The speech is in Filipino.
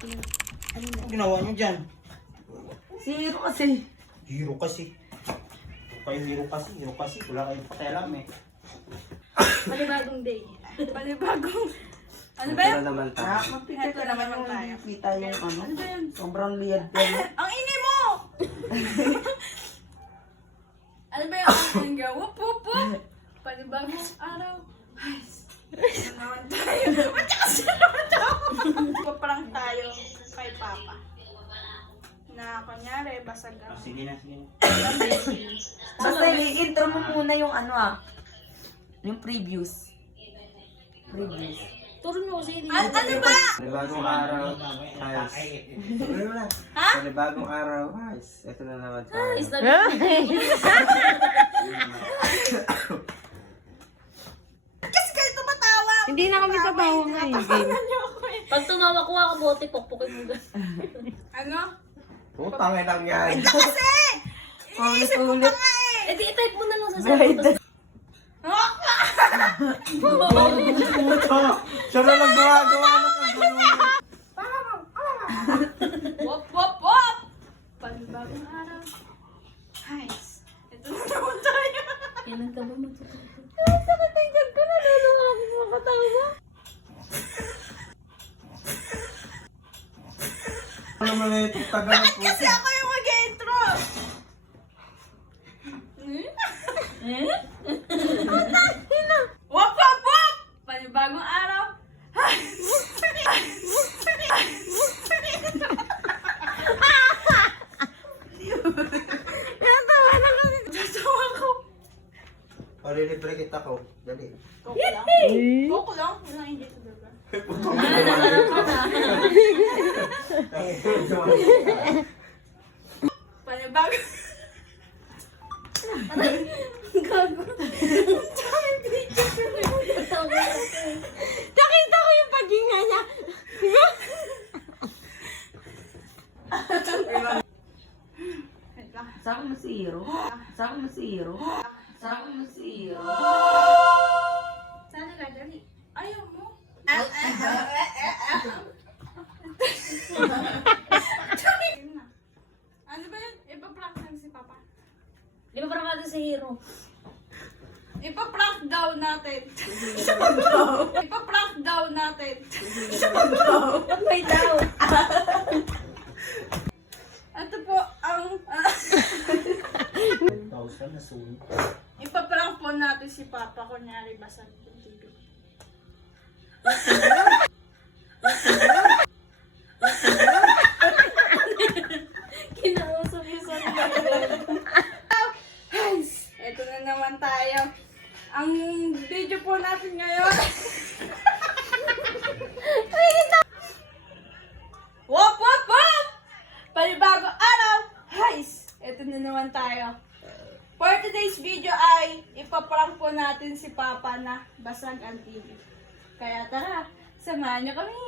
Ano ginawa niyo dyan? Si Hiro kasi. Hero kasi. Kayo hero kasi. Wala kayong pakialam eh. Panibagong day. Panibagong... Ano ba yun? naman tayo. Magpicture ka naman yung tayo. kita yung ano. Ano ba yun? Sobrang liad ko. Ang ingay mo! Ano ba yung aking gawa? Wup, wup, wup! Panibagong araw. Ay, ano naman tayo? Ba't kasi naman tayo? Paparang tayo kay Papa. Na kunyari, basag Ah, ang... sige na. Basta i-intro mo muna yung ano yung previews. Turo nyo kasi ano ba? Panibagong araw, guys. Ha? Panibagong araw, guys. Ito na naman tayo. Kasi kayo tumatawa. Hindi na kami tatawa nga eh. Pag tumawa ko ako, bote, pokpokin mo doon. Ano? Putang inang yan. Kasi! Iniisip ko pa nga eh! Eh di, i-type mo na lang sa cellphone. Siya na lang gumagawa ng kagulungan. Wop, wop, wop! Panibagong araw. Guys, ito na naman tayo. Kailan ka ba magtututo? Sakit ang gag ko na. Lalo ako makatawa. Ano naman eh, tagal ng puso. Kasi ako yung mag-intro. Wop, wop, wop! Panibagong araw. Tatawa ko. Palilibre kita ko. Dali. Coke lang. Coke lang. Walang hindi ko diba? Panibagong... Gago. Nakita ko yung paghinga niya. Wait lang. Saka mo si Hiro. Saan ka? Dali. Ayaw mo. Ano ba yun? Ipaprank lang si Papa. Di ba parang natin si Hero? Ipaprank daw natin. Ipaprank daw natin. Ba't may daw? Ito po ang... 1,000 na sulit. Ipaprank po natin si Papa. Kunyari, basag yung TV. Kinausap yung sarili. Ito na naman tayo. Ang video po natin ngayon. Wop, wop, wop! Panibagong araw! Guys, ito na naman tayo. For today's video ay ipaprank po natin si Papa na basag ang TV. Kaya tara, samahan niyo kami!